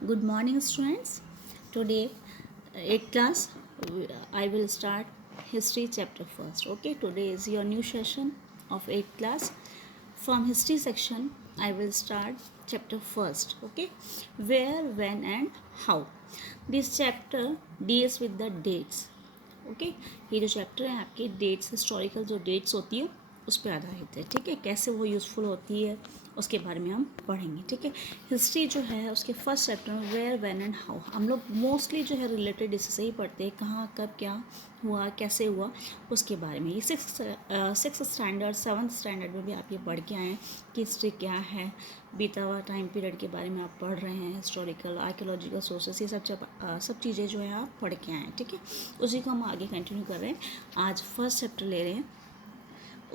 Good morning, students. Today, 8th class, I will start history chapter first. Okay, today is your new session of 8th class. From history section, I will start chapter first. Okay, where, when, and how. This chapter deals with the dates. Okay ये जो chapter है आपके dates historical जो dates होती है उस पर आधारित है। ठीक है, कैसे वो यूज़फुल होती है उसके बारे में हम पढ़ेंगे। ठीक है, हिस्ट्री जो है उसके फर्स्ट चैप्टर में वेयर व्हेन एंड हाउ हम लोग मोस्टली जो है रिलेटेड इससे ही पढ़ते हैं, कहाँ कब क्या हुआ कैसे हुआ उसके बारे में। ये सिक्स स्टैंडर्ड सेवन्थ स्टैंडर्ड में भी आप ये पढ़ के आए हैं कि हिस्ट्री क्या है, बीता हुआ टाइम पीरियड के बारे में आप पढ़ रहे हैं, हिस्टोरिकल आर्कियोलॉजिकल सोर्सेस ये सब चीज़ें जो है आप पढ़ के आए हैं। ठीक है, उसी को हम आगे कंटिन्यू कर रहे हैं। आज फर्स्ट चैप्टर ले रहे हैं,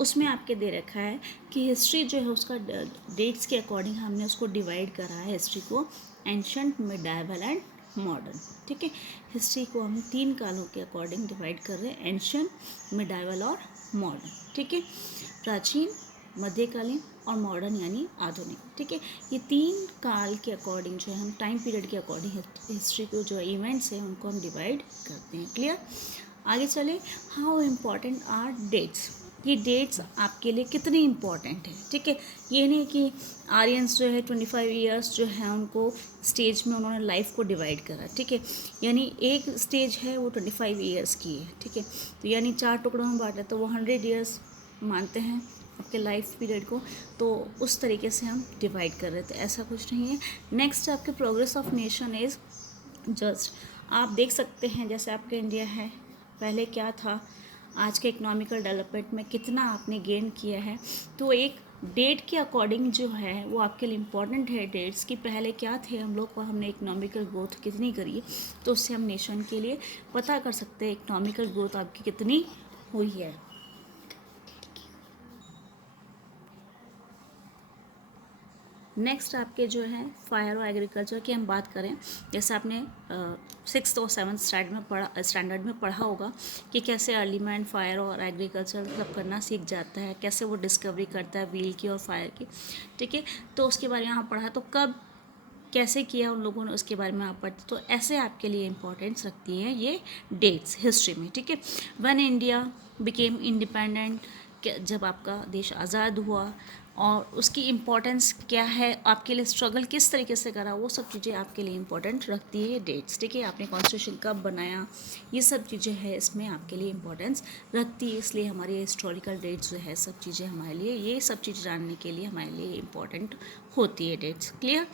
उसमें आपके दे रखा है कि हिस्ट्री जो है उसका डेट्स के अकॉर्डिंग हमने उसको डिवाइड करा है हिस्ट्री को एंशंट, मिडाइवल एंड मॉडर्न। ठीक है, हिस्ट्री को हम 3 कालों के अकॉर्डिंग डिवाइड कर रहे हैं, एंशंट, मिडाइवल और मॉडर्न। ठीक है, प्राचीन, मध्यकालीन और मॉडर्न यानी आधुनिक। ठीक है, ये 3 काल के अकॉर्डिंग जो है हम टाइम पीरियड के अकॉर्डिंग हिस्ट्री को जो इवेंट्स हैं उनको हम डिवाइड करते हैं। क्लियर, आगे चले। हाउ इम्पॉर्टेंट आर डेट्स, ये डेट्स आपके लिए कितनी इम्पॉर्टेंट है। ठीक है, ये नहीं कि आर्यंस जो है 25 ईयर्स जो है उनको स्टेज में उन्होंने लाइफ को डिवाइड करा। ठीक है, यानी एक स्टेज है वो 25 ईयर्स की है। ठीक है, तो यानी 4 टुकड़ों में बांटा तो वो 100 ईयर्स मानते हैं आपके लाइफ पीरियड को, तो उस तरीके से हम डिवाइड कर रहे थे, ऐसा कुछ नहीं है। नेक्स्ट आपके progress of nation is just, आप देख सकते हैं जैसे आपका इंडिया है, पहले क्या था, आज के इकोनॉमिकल डेवलपमेंट में कितना आपने गेन किया है, तो एक डेट के अकॉर्डिंग जो है वो आपके लिए इम्पॉर्टेंट है डेट्स की, पहले क्या थे हम लोग को, हमने इकोनॉमिकल ग्रोथ कितनी करी है, तो उससे हम नेशन के लिए पता कर सकते हैं इकोनॉमिकल ग्रोथ आपकी कितनी हुई है। नेक्स्ट आपके जो है फायर और एग्रीकल्चर की हम बात करें, जैसे आपने 6th और 7th स्टैंडर्ड में पढ़ा होगा कि कैसे अर्ली मैन फायर और एग्रीकल्चर मतलब करना सीख जाता है, कैसे वो डिस्कवरी करता है व्हील की और फायर की। ठीक है, तो उसके बारे में यहाँ पढ़ा, तो कब कैसे किया उन लोगों ने उसके बारे में आप पढ़ते, तो ऐसे आपके लिए इम्पोर्टेंस रखती हैं ये डेट्स हिस्ट्री में। ठीक है, व्हेन इंडिया बिकेम इंडिपेंडेंट, जब आपका देश आज़ाद हुआ और उसकी इम्पोर्टेंस क्या है, आपके लिए स्ट्रगल किस तरीके से करा, वो सब चीज़ें आपके लिए इम्पोर्टेंट रखती है डेट्स। ठीक है, आपने कॉन्स्टिट्यूशन कब बनाया, ये सब चीज़ें हैं इसमें आपके लिए इम्पोर्टेंस रखती है, इसलिए हमारी हिस्टोरिकल डेट्स जो है सब चीज़ें हमारे लिए, ये सब चीज़ जानने के लिए हमारे लिए इम्पोर्टेंट होती है डेट्स। क्लियर,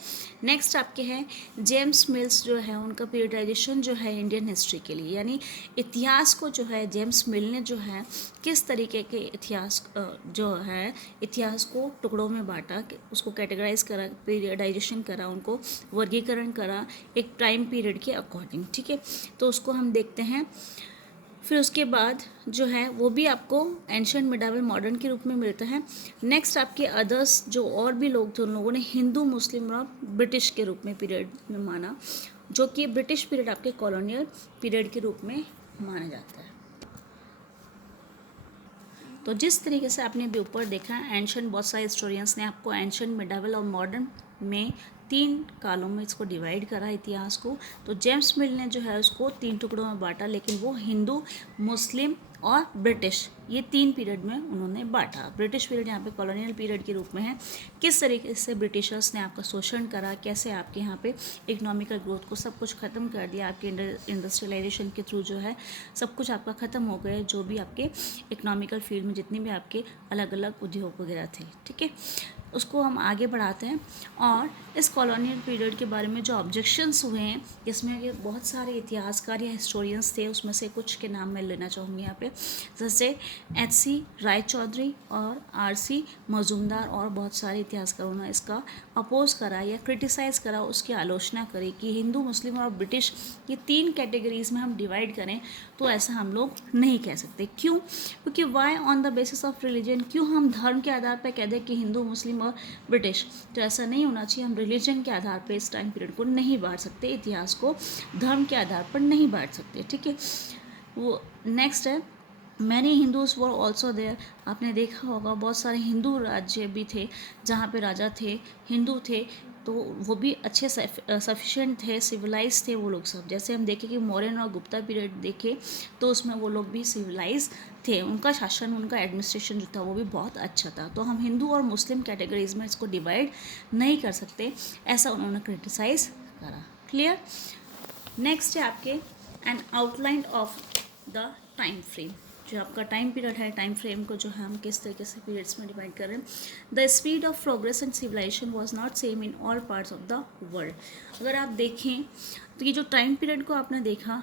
नेक्स्ट आपके हैं जेम्स मिल्स जो है उनका पीरियडाइजेशन जो है इंडियन हिस्ट्री के लिए, यानी इतिहास को जो है जेम्स मिल ने जो है किस तरीके के इतिहास जो है इतिहास को टुकड़ों में बांटा, उसको कैटेगराइज करा, पीरियडाइजेशन करा, उनको वर्गीकरण करा एक टाइम पीरियड के अकॉर्डिंग। ठीक है, तो उसको हम देखते हैं। फिर उसके बाद जो है वो भी आपको एंशंट, मिडाइवल, मॉडर्न के रूप में मिलता है। नेक्स्ट आपके अदर्स जो और भी लोग थे उन लोगों ने हिंदू, मुस्लिम और ब्रिटिश के रूप में पीरियड में माना, जो कि ब्रिटिश पीरियड आपके कॉलोनियल पीरियड के रूप में माना जाता है। तो जिस तरीके से आपने भी ऊपर देखा, एंशंट, बहुत सारे हिस्टोरियंस ने आपको एंशंट, मिडाइवल और मॉडर्न में 3 कालों में इसको डिवाइड करा इतिहास को। तो जेम्स मिल ने जो है उसको 3 टुकड़ों में बांटा, लेकिन वो हिंदू, मुस्लिम और ब्रिटिश ये 3 पीरियड में उन्होंने बांटा। ब्रिटिश पीरियड यहाँ पे कॉलोनियल पीरियड के रूप में है, किस तरीके से ब्रिटिशर्स ने आपका शोषण करा, कैसे आपके यहाँ पे इकोनॉमिकल ग्रोथ को सब कुछ ख़त्म कर दिया, आपके इंडस्ट्रियलाइजेशन के थ्रू जो है सब कुछ आपका ख़त्म हो गया, जो भी आपके इकोनॉमिकल फील्ड में जितने भी आपके अलग अलग उद्योग वगैरह थे। ठीक है, उसको हम आगे बढ़ाते हैं। और इस कॉलोनियल पीरियड के बारे में जो ऑब्जेक्शंस हुए हैं, जिसमें कि बहुत सारे इतिहासकार या हिस्टोरियंस थे, उसमें से कुछ के नाम मैं लेना चाहूँगी यहाँ पे, जैसे H.C. रायचौधरी और R.C. मजूमदार और बहुत सारे इतिहासकारों ने इसका अपोज करा या क्रिटिसाइज करा, उसकी आलोचना करी कि हिंदू, मुस्लिम और ब्रिटिश ये 3 कैटेगरीज में हम डिवाइड करें, तो ऐसा हम लोग नहीं कह सकते। क्यों? क्योंकि why on the basis of religion, क्यों हम धर्म के आधार पर कह दें कि हिंदू, मुस्लिम और ब्रिटिश, तो ऐसा नहीं होना चाहिए। हम रिलीजन के आधार पर इस टाइम पीरियड को नहीं बांट सकते, इतिहास को धर्म के आधार पर नहीं बांट सकते। ठीक है, वो नेक्स्ट है many Hindus were also there, आपने देखा होगा बहुत सारे हिंदू राज्य भी थे जहाँ पे राजा थे, हिंदू थे, तो वो भी अच्छे सफिशिएंट थे, सिविलाइज थे वो लोग सब। जैसे हम देखें कि मौर्यन और गुप्ता पीरियड देखें तो उसमें वो लोग भी सिविलाइज थे, उनका शासन, उनका एडमिनिस्ट्रेशन जो था वो भी बहुत अच्छा था। तो हम हिंदू और मुस्लिम कैटेगरीज में इसको डिवाइड नहीं कर सकते, ऐसा उन्होंने क्रिटिसाइज करा। क्लियर। नेक्स्ट है आपके N outline of the time frame. जो आपका टाइम पीरियड है, टाइम फ्रेम को जो है हम किस तरीके से पीरियड्स में डिवाइड कर रहे हैं। The speed of progress and civilisation was not same in all parts of the world. अगर आप देखें तो ये जो टाइम पीरियड को आपने देखा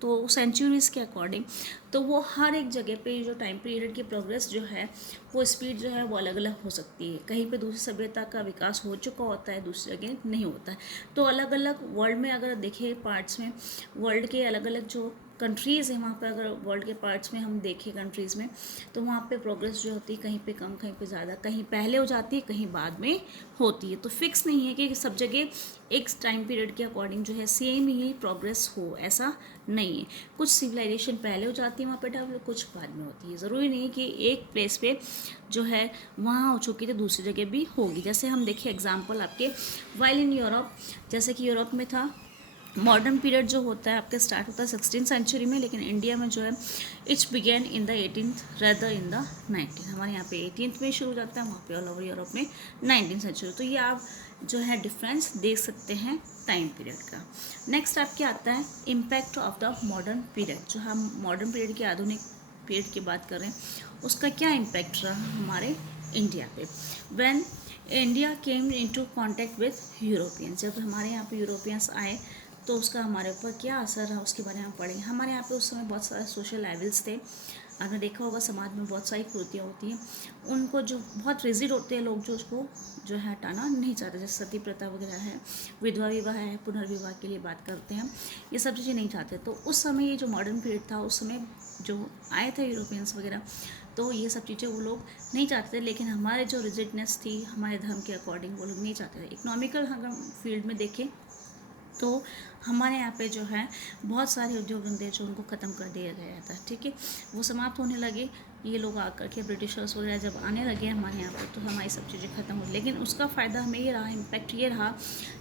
तो सेंचुरीज़ के अकॉर्डिंग, तो वो हर एक जगह पे जो टाइम पीरियड की प्रोग्रेस जो है वो स्पीड जो है वो अलग अलग हो सकती है। कहीं पे दूसरी सभ्यता का विकास हो चुका होता है, दूसरी जगह नहीं होता है। तो अलग अलग वर्ल्ड में अगर देखें पार्ट्स में, वर्ल्ड के अलग अलग जो कंट्रीज़ हैं वहाँ पे, अगर वर्ल्ड के पार्ट्स में हम देखें कंट्रीज़ में, तो वहाँ पे प्रोग्रेस जो होती है कहीं पे कम, कहीं पे ज़्यादा, कहीं पहले हो जाती है, कहीं बाद में होती है। तो फिक्स नहीं है कि सब जगह एक टाइम पीरियड के अकॉर्डिंग जो है सेम ही प्रोग्रेस हो, ऐसा नहीं है। कुछ सिविलाइजेशन पहले हो जाती है वहाँ पे डेवलप, कुछ बाद में होती है। ज़रूरी नहीं कि एक प्लेस पे जो है वहाँ हो चुकी तो दूसरी जगह भी होगी। जैसे हम देखें एग्जाम्पल आपके, वाइल इन यूरोप, जैसे कि यूरोप में था मॉडर्न पीरियड जो होता है आपके स्टार्ट होता है 16th सेंचुरी में, लेकिन इंडिया में जो है it's began in the 18th rather in the 19th। हमारे यहाँ पे 18th में शुरू हो जाता है, वहाँ पे ऑल ओवर यूरोप में 19th सेंचुरी। तो ये आप जो है डिफरेंस देख सकते हैं टाइम पीरियड का। नेक्स्ट आपके आता है impact of the modern period. जो हम मॉडर्न पीरियड की, आधुनिक पीरियड की बात कर रहे हैं, उसका क्या इम्पैक्ट रहा हमारे इंडिया पे। When India came into contact with Europeans, जब हमारे यहाँ पे यूरोपियंस आए तो उसका हमारे ऊपर क्या असर रहा उसके बारे में हम पढ़ेंगे। हमारे यहाँ पे उस समय बहुत सारे सोशल लेवल्स थे। आपने देखा होगा समाज में बहुत सारी कुरीतियाँ होती हैं, उनको जो बहुत रिजिड होते हैं लोग, जो उसको जो है हटाना नहीं चाहते। जैसे सती प्रथा वगैरह है, विधवा विवाह है, पुनर्विवाह के लिए बात करते हैं, ये सब चीज़ें नहीं चाहते। तो उस समय ये जो मॉडर्न पीरियड था, उस समय जो आए थे यूरोपियंस वगैरह, तो ये सब चीज़ें वो लोग नहीं चाहते थे। लेकिन हमारे जो रिजिडनेस थी हमारे धर्म के अकॉर्डिंग वो लोग नहीं चाहते थे। इकोनॉमिकल अगर फील्ड में देखें तो हमारे यहाँ पे जो है बहुत सारे उद्योग धंधे जो उनको ख़त्म कर दिया गया था। ठीक है, वो समाप्त होने लगे। ये लोग आकर के ब्रिटिशर्स वगैरह जब आने लगे हमारे यहाँ पर, तो हमारी सब चीज़ें ख़त्म हो। लेकिन उसका फ़ायदा हमें ये रहा, इम्पैक्ट ये रहा,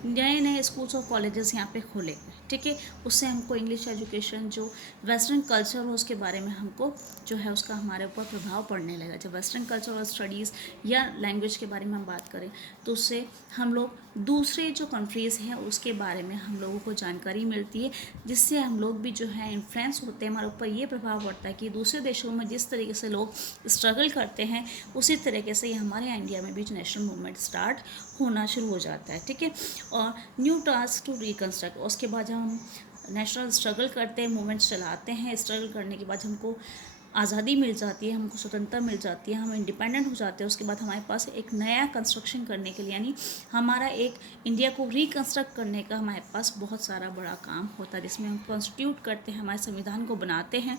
नए नए स्कूल्स और कॉलेजेस यहाँ पे खोले। ठीक है, उससे हमको इंग्लिश एजुकेशन, जो वेस्टर्न कल्चर हो उसके बारे में हमको जो है उसका हमारे ऊपर प्रभाव पड़ने लगा। जब वेस्टर्न कल्चर और स्टडीज़ या लैंग्वेज के बारे में हम बात करें तो उससे हम लोग दूसरे जो कंट्रीज़ हैं उसके बारे में हम लोगों को जानकारी मिलती है, जिससे हम लोग भी जो है इन्फ्लुएंस होते हैं। हमारे ऊपर ये प्रभाव पड़ता है कि दूसरे देशों में जिस तरीके से लोग स्ट्रगल करते हैं उसी तरीके से हमारे यहाँ इंडिया में भी नेशनल मूवमेंट स्टार्ट होना शुरू हो जाता है। ठीक है, और न्यू टास्क टू रिकन्स्ट्रक्ट, उसके बाद जब हम नेशनल स्ट्रगल करते हैं, मूवमेंट्स चलाते हैं, स्ट्रगल करने के बाद हमको आज़ादी मिल जाती है, हमको स्वतंत्रता मिल जाती है, हम इंडिपेंडेंट हो जाते हैं। उसके बाद हमारे पास एक नया कंस्ट्रक्शन करने के लिए, यानी हमारा एक इंडिया को रिकन्स्ट्रक्ट करने का हमारे पास बहुत सारा बड़ा काम होता है, जिसमें हम कॉन्स्टिट्यूट करते हैं, हमारे संविधान को बनाते हैं।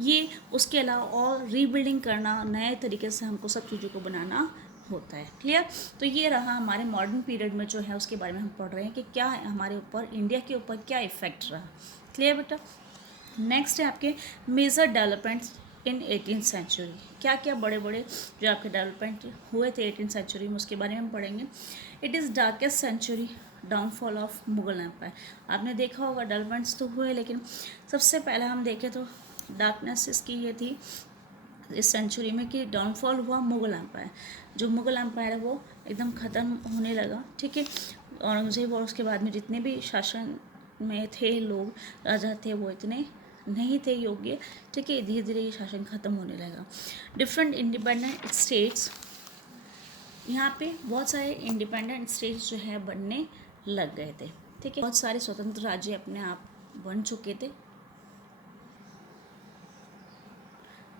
ये उसके अलावा और रीबिल्डिंग करना, नए तरीके से हमको सब चीज़ों को बनाना होता है। क्लियर। तो ये रहा हमारे मॉडर्न पीरियड में जो है उसके बारे में हम पढ़ रहे हैं कि क्या है हमारे ऊपर, इंडिया के ऊपर क्या इफेक्ट रहा। क्लियर बेटा। नेक्स्ट है आपके major developments in 18th century. क्या क्या बड़े बड़े जो आपके डेवलपमेंट हुए थे 18th सेंचुरी में, उसके बारे में हम पढ़ेंगे। It is darkest century, downfall of Mughal empire. आपने देखा होगा डेवलपमेंट्स तो हुए, लेकिन सबसे पहले हम देखें तो डार्कनेस इसकी ये थी इस सेंचुरी में कि डाउनफॉल हुआ मुगल एम्पायर। जो मुगल एम्पायर है वो एकदम ख़त्म होने लगा। ठीक है, औरंगज़ेब और उसके बाद में जितने भी शासन में थे लोग, राजा थे, वो इतने नहीं थे योग्य। ठीक है, धीरे धीरे ये शासन ख़त्म होने लगा। डिफरेंट इंडिपेंडेंट स्टेट्स, यहाँ पे बहुत सारे इंडिपेंडेंट स्टेट्स जो है बनने लग गए थे। ठीक है, बहुत सारे स्वतंत्र राज्य अपने आप बन चुके थे।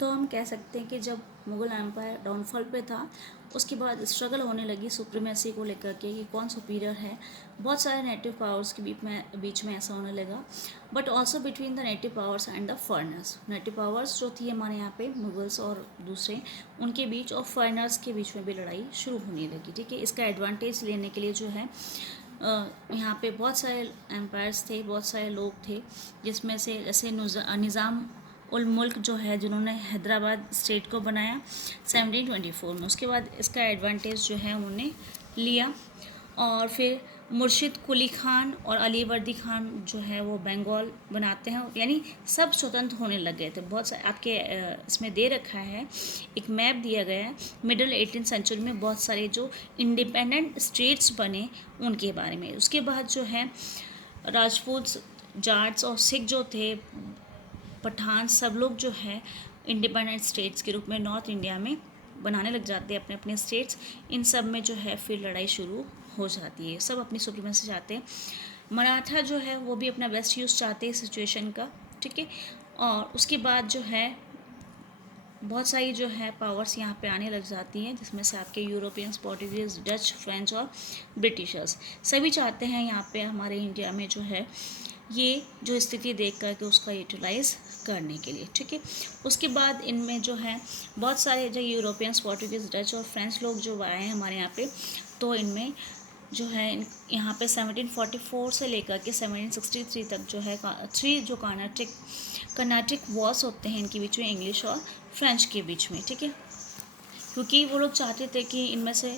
तो हम कह सकते हैं कि जब मुग़ल एम्पायर डाउनफॉल पे था, उसके बाद स्ट्रगल होने लगी सुप्रीमेसी को लेकर के कि कौन सुपीरियर है। बहुत सारे नेटिव पावर्स के बीच में ऐसा होने लगा, but also between the native powers and the foreigners. Native powers जो थी हमारे यहाँ पे मुगल्स और दूसरे, उनके बीच और फॉरेनर्स के बीच में भी लड़ाई शुरू होने लगी। ठीक है, इसका एडवांटेज लेने के लिए जो है यहाँ पे बहुत सारे एम्पायर्स थे, बहुत सारे लोग थे, जिसमें से जैसे निज़ाम उल मुल्क जो है, जिन्होंने हैदराबाद स्टेट को बनाया 1724 में। उसके बाद इसका एडवांटेज जो है उन्होंने लिया और फिर मुर्शिद कुली खान और अली वर्दी खान जो है वो बंगाल बनाते हैं, यानी सब स्वतंत्र होने लग गए थे। बहुत सारे आपके इसमें दे रखा है, एक मैप दिया गया है मिडिल 18th सेंचुरी में बहुत सारे जो इंडिपेंडेंट स्टेट्स बने उनके बारे में। उसके बाद जो है राजपूत, जाट्स और सिख जो थे, पठान, सब लोग जो है इंडिपेंडेंट स्टेट्स के रूप में नॉर्थ इंडिया में बनाने लग जाते हैं अपने अपने स्टेट्स। इन सब में जो है फिर लड़ाई शुरू हो जाती है, सब अपनी सुप्रीमेसी चाहते हैं। मराठा जो है वो भी अपना बेस्ट यूज़ चाहते हैं सिचुएशन का, ठीक है। और उसके बाद जो है बहुत सारी जो है पावर्स यहाँ पे आने लग जाती हैं, जिसमें से आपके यूरोपियंस, पोर्टुगीज, डच, फ्रेंच और ब्रिटिशर्स सभी चाहते हैं यहाँ पे हमारे इंडिया में जो है ये जो स्थिति देख कर के उसका यूटिलाइज करने के लिए, ठीक है। उसके बाद इनमें जो है बहुत सारे जो यूरोपियंस, पोर्टुगीज, डच और फ्रेंच लोग जो आए हैं हमारे यहाँ पे, तो इनमें जो है यहाँ पे 1744 से लेकर के 1763 तक जो है 3 जो कर्नाटिक वॉर्स होते हैं इनके बीच में, इंग्लिश और फ्रेंच के बीच में, ठीक है। क्योंकि वो लोग चाहते थे कि इनमें से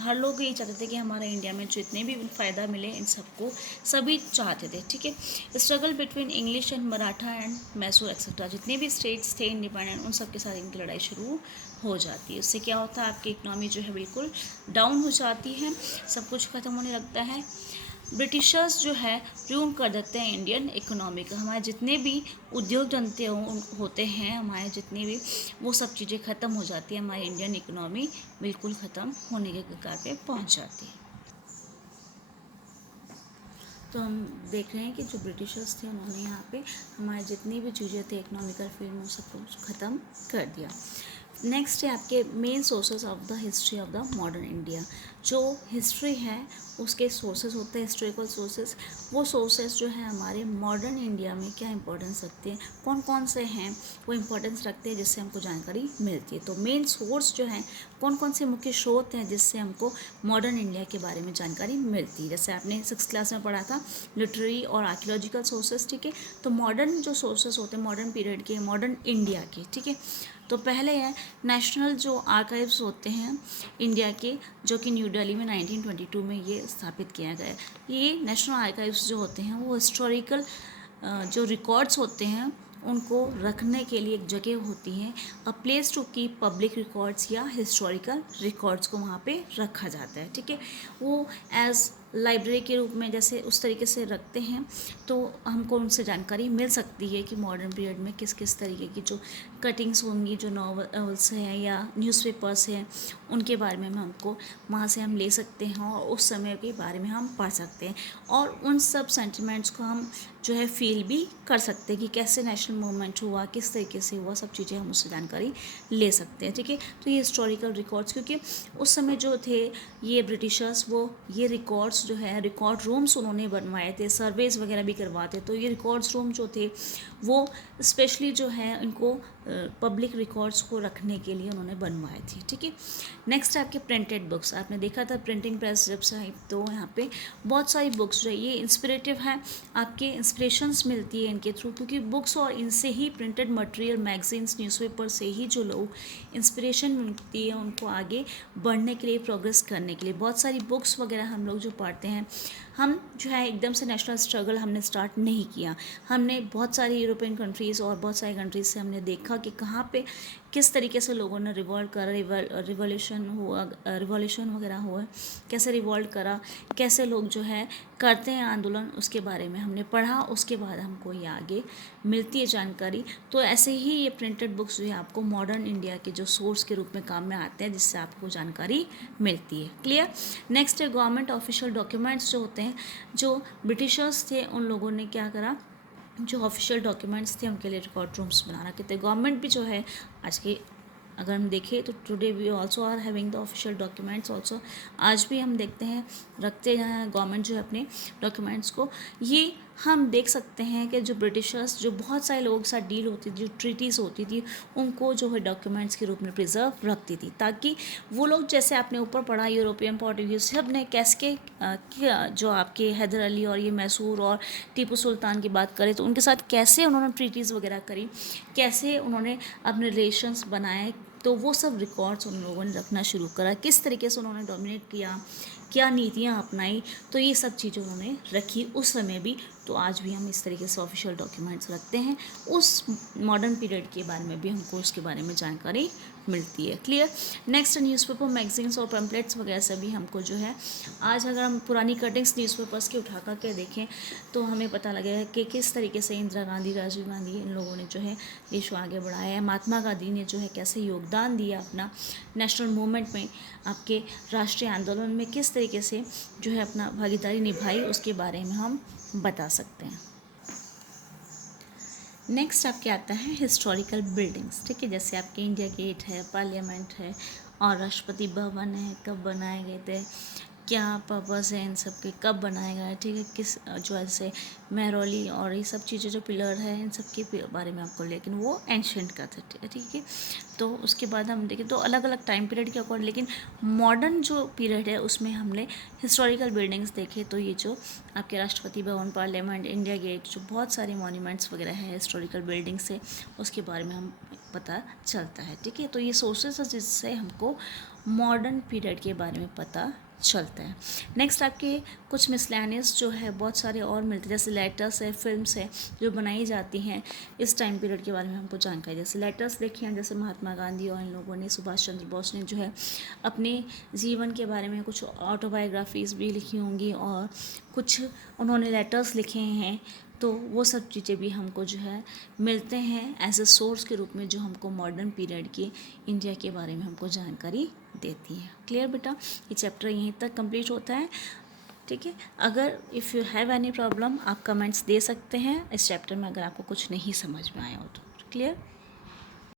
हर लोग यही चाहते थे कि हमारे इंडिया में जितने भी फ़ायदा मिले इन सबको सभी चाहते थे, ठीक है। Struggle between English and Maratha and Mysore etcetera, जितने भी स्टेट्स थे इंडिपेंडेंट उन सब के साथ इनकी लड़ाई शुरू हो जाती है। उससे क्या होता है, आपकी इकनॉमी जो है बिल्कुल डाउन हो जाती है, सब कुछ ख़त्म होने लगता है। ब्रिटिशर्स जो है रूल कर देते हैं इंडियन इकोनॉमी का, हमारे जितने भी उद्योग धंधे होते हैं, हमारे जितने भी वो सब चीज़ें ख़त्म हो जाती है, हमारी इंडियन इकोनॉमी बिल्कुल ख़त्म होने के कगार पे पहुंच जाती है। तो हम देख रहे हैं कि जो ब्रिटिशर्स थे उन्होंने यहाँ पे हमारे जितनी भी चीज़ें थे इकोनॉमिकल फील्ड में सब कुछ ख़त्म कर दिया। नेक्स्ट है आपके main sources of the history of the modern India. जो हिस्ट्री है उसके सोर्सेज होते हैं हिस्टोरिकल सोर्सेज। वो सोर्सेज जो है हमारे मॉडर्न इंडिया में क्या इंपॉर्टेंस रखते हैं, कौन कौन से हैं वो इंपॉर्टेंस रखते हैं जिससे हमको जानकारी मिलती है। तो मेन सोर्स जो है कौन कौन से मुख्य स्रोत हैं जिससे हमको मॉडर्न इंडिया के बारे में जानकारी मिलती है। जैसे आपने 6th क्लास में पढ़ा था लिटरेरी और आर्कियोलॉजिकल सोर्सेज, ठीक है। तो मॉडर्न जो सोर्सेज होते हैं मॉडर्न पीरियड के, मॉडर्न इंडिया के, ठीक है। तो पहले है नेशनल जो आर्काइव्स होते हैं इंडिया के, जो कि न्यू दिल्ली में 1922 में ये स्थापित किया गया। ये नेशनल आर्काइव्स जो होते हैं वो हिस्टोरिकल जो रिकॉर्ड्स होते हैं उनको रखने के लिए एक जगह होती है, a place to keep public records या हिस्टोरिकल रिकॉर्ड्स को वहाँ पे रखा जाता है, ठीक है। वो एज लाइब्रेरी के रूप में जैसे उस तरीके से रखते हैं, तो हमको उनसे जानकारी मिल सकती है कि मॉडर्न पीरियड में किस किस तरीके की जो कटिंग्स होंगी, जो नॉवेल्स हैं या न्यूज़पेपर्स हैं, उनके बारे में हमको वहाँ से हम ले सकते हैं और उस समय के बारे में हम पढ़ सकते हैं और उन सब सेंटिमेंट्स को हम जो है फील भी कर सकते हैं कि कैसे नेशनल मूवमेंट हुआ, किस तरीके से हुआ, सब चीज़ें हम उससे जानकारी ले सकते हैं, ठीक है। तो ये हिस्टोरिकल रिकॉर्ड्स, क्योंकि उस समय जो थे ये ब्रिटिशर्स, वो ये रिकॉर्ड्स जो है रिकॉर्ड रूम्स उन्होंने बनवाए थे, सर्वेज वगैरह भी करवाते। तो ये रिकॉर्ड्स रूम जो थे वो स्पेशली जो है इनको पब्लिक रिकॉर्ड्स को रखने के लिए उन्होंने बनवाए थे, ठीक है। नेक्स्ट आपके प्रिंटेड बुक्स, आपने देखा था प्रिंटिंग प्रेस जब से आई तो यहाँ पे बहुत सारी बुक्स जो है ये इंस्पिरेटिव है, आपके इंस्पिरेशंस मिलती है इनके थ्रू, क्योंकि बुक्स और इनसे ही प्रिंटेड मटेरियल, मैगजीन्स, न्यूज़पेपर से ही जो लोग इंस्पिरेशन मिलती है उनको आगे बढ़ने के लिए, प्रोग्रेस करने के लिए। बहुत सारी बुक्स वगैरह हम लोग जो पढ़ते हैं, हम जो है एकदम से नेशनल स्ट्रगल हमने स्टार्ट नहीं किया, हमने बहुत सारी यूरोपियन कंट्रीज़ और बहुत सारी कंट्रीज़ से हमने देखा कि कहाँ पे किस तरीके से लोगों ने रिवॉल्ट करा, रिवॉल्यूशन वगैरह हुआ, कैसे रिवॉल्ट करा, कैसे लोग जो है करते हैं आंदोलन, उसके बारे में हमने पढ़ा। उसके बाद हमको ये आगे मिलती है जानकारी। तो ऐसे ही ये प्रिंटेड बुक्स जो है आपको मॉडर्न इंडिया के जो सोर्स के रूप में काम में आते हैं, जिससे आपको जानकारी मिलती है। क्लियर। नेक्स्ट है गवर्नमेंट ऑफिशियल डॉक्यूमेंट्स जो होते हैं, जो ब्रिटिशर्स थे उन लोगों ने क्या करा, जो ऑफिशियल डॉक्यूमेंट्स थे उनके लिए रिकॉर्ड रूम्स बना रखे थे। गवर्नमेंट भी जो है आज के अगर हम देखें तो today we also are having the official documents also, आज भी हम देखते हैं रखते हैं गवर्नमेंट जो है अपने डॉक्यूमेंट्स को। ये हम देख सकते हैं कि जो ब्रिटिशर्स जो बहुत सारे लोगों के साथ डील होती थी, जो ट्रीटीज़ होती थी, उनको जो है डॉक्यूमेंट्स के रूप में प्रिजर्व रखती थी, ताकि वो लोग जैसे आपने ऊपर पढ़ा यूरोपियन पोर्टुगीज सब ने कैसे जो आपके हैदर अली और ये मैसूर और टीपू सुल्तान की बात करें तो उनके साथ कैसे उन्होंने ट्रीटीज़ वगैरह करी, कैसे उन्होंने अपने रिलेशंस बनाए, तो वो सब रिकॉर्ड्स उन लोगों ने रखना शुरू करा। किस तरीके से उन्होंने डोमिनेट किया, क्या नीतियाँ अपनाई, तो ये सब चीज़ें उन्होंने रखी उस समय भी। तो आज भी हम इस तरीके से ऑफिशियल डॉक्यूमेंट्स रखते हैं। उस मॉडर्न पीरियड के बारे में भी हमको उसके बारे में जानकारी मिलती है। क्लियर। नेक्स्ट, न्यूज़पेपर, मैगजीन्स और पैम्पलेट्स वगैरह से भी हमको जो है, आज अगर हम पुरानी कटिंग्स न्यूज़पेपर्स की उठा कर के देखें तो हमें पता लगेगा कि किस तरीके से इंदिरा गांधी, राजीव गांधी, इन लोगों ने जो है देश को आगे बढ़ाया है। महात्मा गांधी ने जो है कैसे योगदान दिया अपना नेशनल मूवमेंट में, आपके राष्ट्रीय आंदोलन में किस तरीके से जो है अपना भागीदारी निभाई, उसके बारे में हम बता सकते हैं। नेक्स्ट आपके आता है हिस्टोरिकल बिल्डिंग्स। ठीक है, जैसे आपके इंडिया गेट है, पार्लियामेंट है और राष्ट्रपति भवन है, कब बनाए गए थे, क्या पर्पस है इन सब के, कब बनाया गया है, ठीक है, किस जो है जैसे महरौली और ये सब चीज़ें जो पिलर है, इन सब के बारे में आपको, लेकिन वो एंशेंट का था। ठीक है। तो उसके बाद हम देखें तो अलग अलग टाइम पीरियड के अकॉर्डिंग, लेकिन मॉडर्न जो पीरियड है उसमें हमने हिस्टोरिकल बिल्डिंग्स देखे तो ये जो आपके Rashtrapati Bhavan, parliament, India gate, जो बहुत सारे मॉन्यूमेंट्स वगैरह है हिस्टोरिकल बिल्डिंग्स से, उसके बारे में हम पता चलता है। ठीक है, तो ये सोर्सेस है जिससे हमको मॉडर्न पीरियड के बारे में पता चलता है। नेक्स्ट आपके कुछ मिसलेनियस जो है बहुत सारे और मिलते हैं, जैसे लेटर्स है, फिल्म्स है जो बनाई जाती हैं इस टाइम पीरियड के बारे में हमको जानकारी। जैसे लेटर्स देखे हैं, जैसे महात्मा गांधी और इन लोगों ने, सुभाष चंद्र बोस ने जो है अपने जीवन के बारे में कुछ ऑटोबायोग्राफीज़ भी लिखी होंगी और कुछ उन्होंने लेटर्स लिखे हैं, तो वो सब चीज़ें भी हमको जो है मिलते हैं एज ए सोर्स के रूप में, जो हमको मॉडर्न पीरियड की इंडिया के बारे में हमको जानकारी देती है। क्लियर बेटा, ये चैप्टर यहीं तक कंप्लीट होता है। ठीक है, अगर if you have any problem आप कमेंट्स दे सकते हैं इस चैप्टर में, अगर आपको कुछ नहीं समझ में आया हो तो। क्लियर।